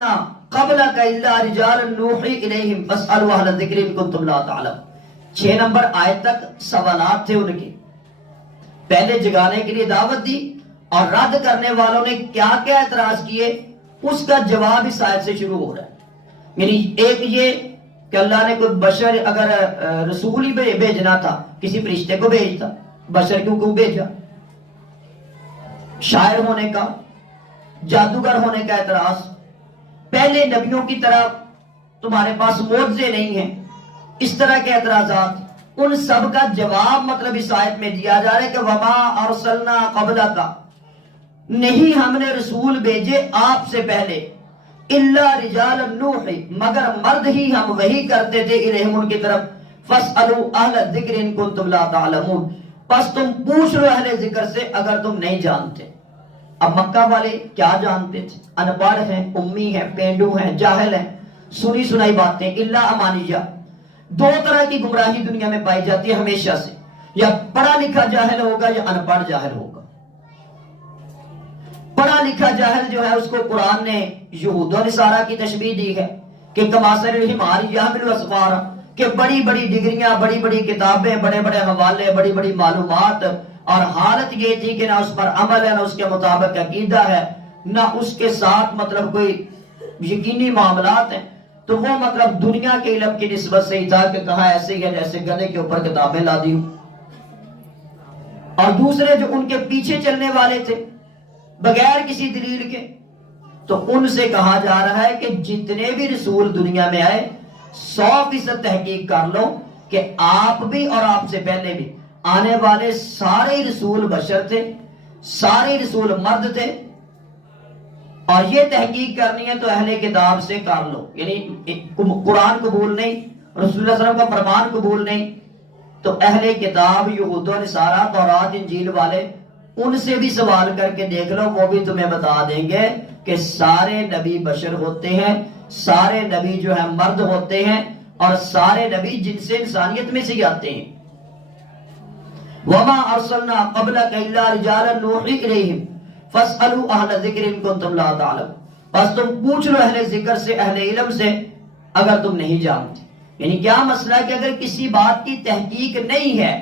قبلک الا رجال نوحی الیہم فاسألوا اہل الذکر ان کنتم لا تعلمون۔ 6 نمبر آیت تک سوالات تھے ان کے، پہلے جگانے کے لیے دعوت دی اور رد کرنے والوں نے کیا کیا اعتراض کیے اس کا جواب اس آیت سے شروع ہو رہا ہے۔ یعنی ایک یہ کہ اللہ نے کوئی بشر اگر رسول ہی بھیجنا تھا کسی فرشتے کو بھیجتا، بشر کیوں بھیجا؟ شاعر ہونے کا، جادوگر ہونے کا اعتراض، پہلے نبیوں کی طرح تمہارے پاس معجزے نہیں ہیں، اس طرح کے اعتراضات، ان سب کا جواب مطلب اس آیت میں دیا جا رہا ہے کہ وما ارسلنا قبلک، نہیں ہم نے رسول بھیجے آپ سے پہلے، الا رجال نوحی، مگر مرد ہی ہم وحی کرتے تھے الیہم ان کی طرف، فاسألوا اہل الذکر ان کنتم لا تعلمون، پس تم پوچھ لو اہل ذکر سے اگر تم نہیں جانتے۔ اب مکہ والے کیا جانتے تھے؟ ان پڑھ ہیں، امی ہیں، پینڈو ہیں، جاہل ہیں، سنی سنائی باتیں، الا امانیہ۔ 2 طرح کی گمراہی دنیا میں پائی جاتی ہے ہمیشہ سے، یا پڑھا لکھا جاہل ہوگا یا ان پڑھ جاہل ہوگا۔ پڑھا لکھا جاہل جو ہے اس کو قرآن نے یہود و نصارہ کی تشبیہ دی ہے کہ کماثل الحمار یحمل اسفارا، کہ بڑی بڑی ڈگریاں، بڑی بڑی کتابیں، بڑے بڑے حوالے، بڑی بڑی معلومات، اور حالت یہ تھی کہ نہ اس پر عمل ہے، نہ اس کے مطابق عقیدہ ہے، نہ اس کے ساتھ مطلب کوئی یقینی معاملات ہیں، تو وہ مطلب دنیا کے علم کی نسبت سے ہی تھا کہ کہا ایسے ہی ہے جیسے گدھے کے اوپر کتابیں لا دی ہوں۔ اور دوسرے جو ان کے پیچھے چلنے والے تھے بغیر کسی دلیل کے، تو ان سے کہا جا رہا ہے کہ جتنے بھی رسول دنیا میں آئے 100% تحقیق کر لو کہ آپ بھی اور آپ سے پہلے بھی آنے والے سارے رسول بشر تھے، سارے رسول مرد تھے، اور یہ تحقیق کرنی ہے تو اہل کتاب سے کر لو۔ یعنی قرآن قبول نہیں، رسول اللہ صلی اللہ علیہ وسلم کا فرمان قبول نہیں، تو اہل کتاب یہود و نصارہ، تورات انجیل والے، ان سے بھی سوال کر کے دیکھ لو، وہ بھی تمہیں بتا دیں گے کہ سارے نبی بشر ہوتے ہیں، سارے نبی جو ہے مرد ہوتے ہیں، اور سارے نبی جن سے انسانیت میں سے ہی آتے ہیں۔ وما ارسلنا قبلک الا رجالا نوحی الیہم فاسألوا اہل الذکر ان کنتم لا تعلمون، بس تم پوچھ لو اہل ذکر سے، اہل علم سے اگر تم نہیں جانتے۔ یعنی کیا مسئلہ ہے کہ اگر کسی بات کی تحقیق نہیں ہے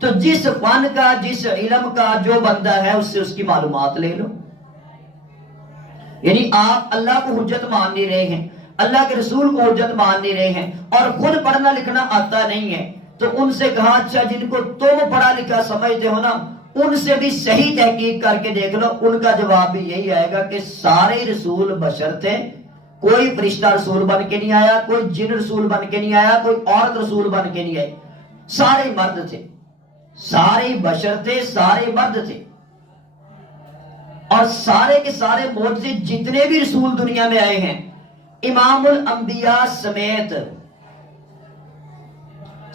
تو جس فن کا، جس علم کا جو بندہ ہے اس سے اس کی معلومات لے لو۔ یعنی آپ اللہ کو حجت مان نہیں رہے ہیں، اللہ کے رسول کو حجت مان نہیں رہے ہیں، اور خود پڑھنا لکھنا آتا نہیں ہے، تو ان سے کہا اچھا جن کو تم پڑھا لکھا سمجھتے ہو نا ان سے بھی صحیح تحقیق کر کے دیکھ لو۔ ان کا جواب بھی یہی آئے گا کہ سارے رسول بشر تھے، کوئی فرشتہ رسول بن کے نہیں آیا، کوئی جن رسول بن کے نہیں آیا، کوئی عورت رسول بن کے نہیں آئی، سارے مرد تھے، سارے بشر تھے، سارے مرد تھے، اور سارے کے سارے معجزے جتنے بھی رسول دنیا میں آئے ہیں امام الانبیاء سمیت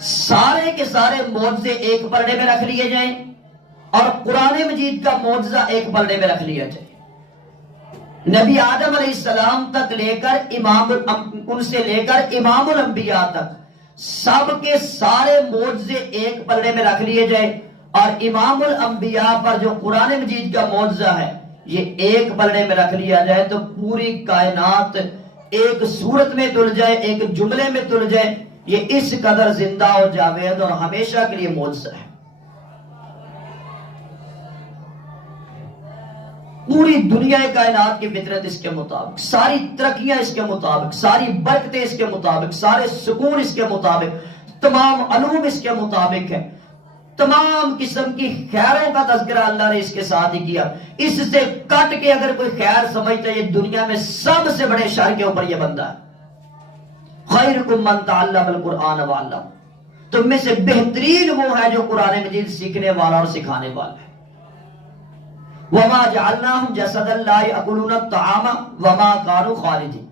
سارے کے سارے معجزے ایک پلڑے میں رکھ لیے جائیں اور قرآن مجید کا معجزہ ایک پلڑے میں رکھ لیا جائے۔ نبی آدم علیہ السلام تک لے کر ان سے لے کر امام الانبیاء تک سب کے سارے معجزے ایک پلڑے میں رکھ لیے جائے، اور امام الانبیاء پر جو قرآن مجید کا معجزہ ہے یہ ایک پلڑے میں رکھ لیا جائے تو پوری کائنات ایک صورت میں تل جائے، ایک جملے میں تل جائے، یہ اس قدر زندہ اور جاوید اور ہمیشہ کے لیے معجزہ ہے۔ پوری دنیا کائنات کی فطرت اس کے مطابق، ساری ترقیاں اس کے مطابق، ساری برکتیں اس کے مطابق، سارے سکون اس کے مطابق، تمام علوم اس کے مطابق ہے، تمام قسم کی خیروں کا تذکرہ اللہ نے اس کے ساتھ ہی کیا۔ اس سے کٹ کے اگر کوئی خیر سمجھتا ہے یہ دنیا میں سب سے بڑے شر کے اوپر یہ بندہ ہے۔ خیرکم من تعلم القرآن وعلم، تم میں سے بہترین وہ ہے جو قرآن مجید سیکھنے والا اور سکھانے والا ہے۔ وما جعلناہم جسدا لا یأکلون الطعام وما كانوا خالدین،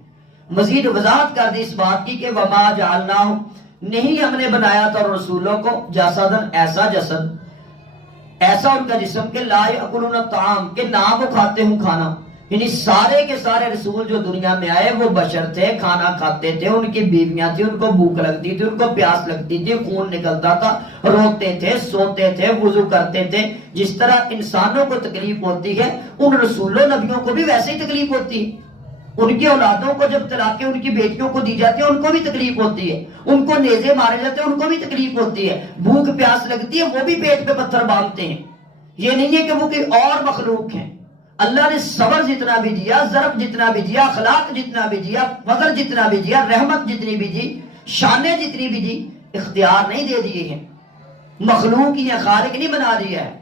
مزید وضاحت کر دی اس بات کی کہ وما جعلناہم، نہیں ہم نے بنایا تھا رسولوں کو جسدن، ایسا جسد، ایسا ان کا جسم کہ لا یأکلون الطعام، کہ نہ وہ کھاتے ہوں کھانا۔ یعنی سارے کے سارے رسول جو دنیا میں آئے وہ بشر تھے، کھانا کھاتے تھے، ان کی بیویاں تھیں، ان کو بھوک لگتی تھی، ان کو پیاس لگتی تھی، خون نکلتا تھا، روتے تھے، سوتے تھے، وضو کرتے تھے۔ جس طرح انسانوں کو تکلیف ہوتی ہے ان رسولوں نبیوں کو بھی ویسے ہی تکلیف ہوتی ہے۔ ان کی اولادوں کو جب طلاقیں ان کی بیٹیوں کو دی جاتی ہیں ان کو بھی تکلیف ہوتی ہے، ان کو نیزے مارے جاتے ہیں ان کو بھی تکلیف ہوتی ہے، بھوک پیاس لگتی ہے وہ بھی پیٹ پہ پتھر باندھتے ہیں۔ یہ نہیں ہے کہ وہ کوئی اور مخلوق ہیں۔ اللہ نے صبر جتنا بھی دیا، ضرب جتنا بھی دیا، اخلاق جتنا بھی دیا، فضل جتنا بھی دیا، رحمت جتنی بھی دی، شانیں جتنی بھی دی، اختیار نہیں دے دیے ہیں۔ مخلوق یا خالق نہیں بنا دیا ہے،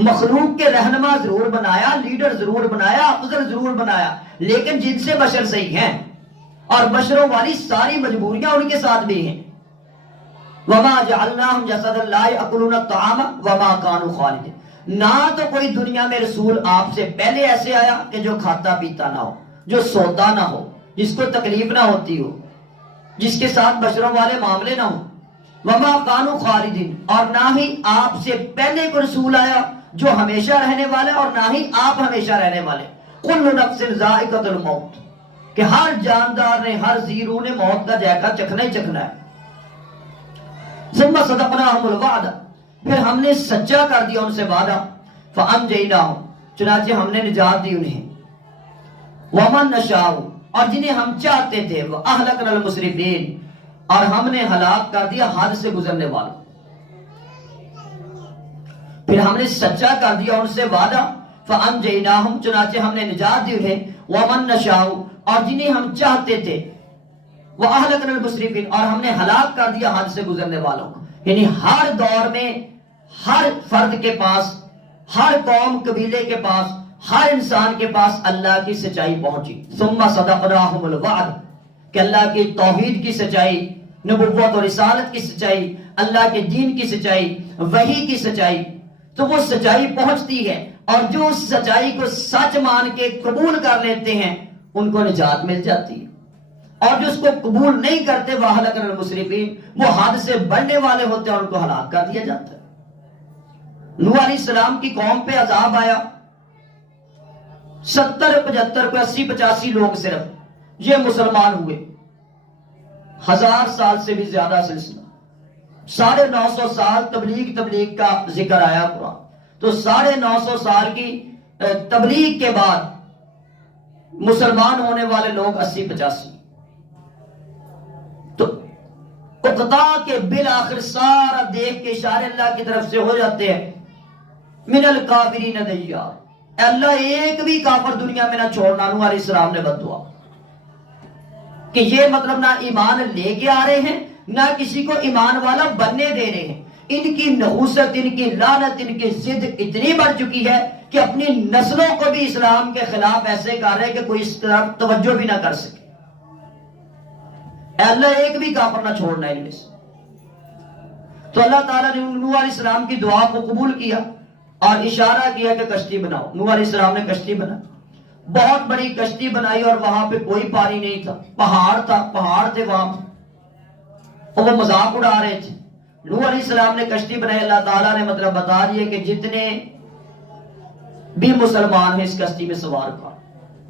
مخلوق کے رہنما ضرور بنایا، لیڈر ضرور بنایا، افضل ضرور بنایا، لیکن جن سے بشر صحیح ہیں اور بشروں والی ساری مجبوریاں ان کے ساتھ بھی ہیں۔ وما جعلناہم جسدا لا یأکلون الطعام وما كانوا خالدین۔ نہ تو کوئی دنیا میں رسول آپ سے پہلے ایسے آیا کہ جو کھاتا پیتا نہ ہو، جو سوتا نہ ہو، جس کو تکلیف نہ ہوتی ہو، جس کے ساتھ بشروں والے معاملے نہ ہوں۔ وما كانوا خالدین، اور نہ ہی آپ سے پہلے کوئی رسول آیا جو ہمیشہ رہنے والا اور نہ ہی آپ ہمیشہ رہنے والے۔ کل نفس ذائقۃ الموت، کہ ہر جاندار نے، ہر زیرو نے موت کا ذائقہ چکھنا ہی چکھنا ہے۔ ثم صدقناہم الوعد، پھر ہم نے سچا کر دیا ان سے وعدہ، فانجیناہم، چنانچہ ہم نے نجات دی انہیں، ومن نشاء، اور جنہیں ہم چاہتے تھے، واہلکنا المسرفین، اور ہم نے ہلاک کر دیا حد سے گزرنے والوں۔ پھر ہم نے سچا کر دیا ان سے وعدہ، فانجیناہم، چنانچہ ہم نے نجات دی انہیں، ومن نشاء، اور جنہیں ہم چاہتے تھے، وَأَهْلَكْنَا الْمُسْرِفِينَ، اور ہم نے ہلاک کر دیا حد سے گزرنے والوں کو۔ یعنی ہر دور میں ہر فرد کے پاس، ہر قوم قبیلے کے پاس، ہر انسان کے پاس اللہ کی سچائی پہنچی۔ ثم صدقناہم الوعد، کہ اللہ کی توحید کی سچائی، نبوت اور رسالت کی سچائی، اللہ کے دین کی سچائی، وحی کی سچائی، تو وہ سچائی پہنچتی ہے، اور جو اس سچائی کو سچ مان کے قبول کر لیتے ہیں ان کو نجات مل جاتی ہے، اور جو اس کو قبول نہیں کرتے، وَأَهْلَكْنَا الْمُسْرِفِينَ، وہ حد سے بڑھنے والے ہوتے ہیں اور ان کو ہلاک کر دیا جاتا ہے۔ نوح علیہ السلام کی قوم پہ عذاب آیا، 70-75 کو 80-85 لوگ صرف یہ مسلمان ہوئے، 1000 سال سے بھی زیادہ سلسلہ، 950 سال تبلیغ کا ذکر آیا قرآن، تو 950 سال کی تبلیغ کے بعد مسلمان ہونے والے لوگ 80-85، تو اقتا کے بالآخر سارا دیکھ کے اشارے اللہ کی طرف سے ہو جاتے ہیں، من الکافرین دیار، اللہ ایک بھی کافر دنیا میں نہ چھوڑنا۔ نوح علیہ السلام نے بد دعا کہ یہ مطلب نہ ایمان لے کے آ رہے ہیں، نہ کسی کو ایمان والا بننے دے رہے ہیں۔ ان کی نحوست، ان کی لعنت، ان کی ضد اتنی بڑھ چکی ہے کہ اپنی نسلوں کو بھی اسلام کے خلاف ایسے کر رہے کہ کوئی اس طرف توجہ بھی نہ کر سکے۔ اے اللہ ایک بھی کافر نہ چھوڑنا ان میں سے۔ تو اللہ تعالیٰ نے نوح علیہ السلام کی دعا کو قبول کیا اور اشارہ کیا کہ کشتی بناؤ۔ نوح علیہ السلام نے کشتی بنائی، بہت بڑی کشتی بنائی، اور وہاں پہ کوئی پانی نہیں تھا، پہاڑ تھے وہاں پہ، اور وہ مذاق اڑا رہے تھے۔ نوح علیہ السلام نے کشتی بنائی، اللہ تعالیٰ نے مطلب بتا دیے کہ جتنے بھی مسلمان ہیں اس کشتی میں سوار کر،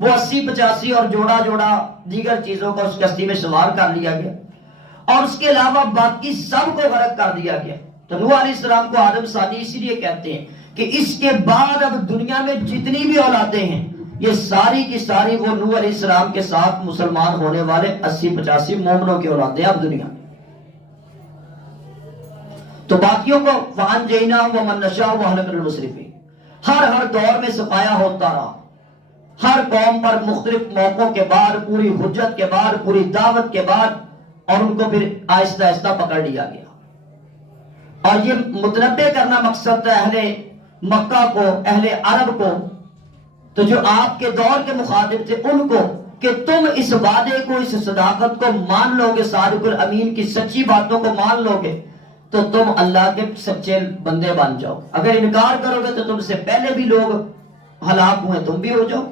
وہ 80-85 اور جوڑا جوڑا دیگر چیزوں کو اس کشتی میں سوار کر لیا گیا، اور اس کے علاوہ باقی سب کو غرق کر دیا گیا۔ تو نوح علیہ السلام کو آدم ثانی اسی لیے کہتے ہیں کہ اس کے بعد اب دنیا میں جتنی بھی اولادیں ہیں یہ ساری کی ساری وہ نوح علیہ السلام کے ساتھ مسلمان ہونے والے 80-85 مومنوں کی اولادیں اب دنیا میں۔ تو باقیوں کو فَأَنْجَيْنَاهُمْ وَمَن نَّشَاءُ وَأَهْلَكْنَا الْمُسْرِفِينَ، ہر دور میں سفایا ہوتا رہا، ہر قوم پر مختلف موقعوں کے بعد، پوری حجت کے بعد، پوری دعوت کے بعد، اور ان کو پھر آہستہ آہستہ پکڑ لیا گیا۔ اور یہ متنبع کرنا مقصد تھا اہل مکہ کو، اہل عرب کو، تو جو آپ کے دور کے مخاطب تھے ان کو، کہ تم اس وعدے کو، اس صداقت کو مان لو گے، صادق الامین کی سچی باتوں کو مان لو گے تو تم اللہ کے سچے بندے بن جاؤ۔ اگر انکار کرو گے تو تم سے پہلے بھی لوگ ہلاک ہوئے، تم بھی ہو جاؤ۔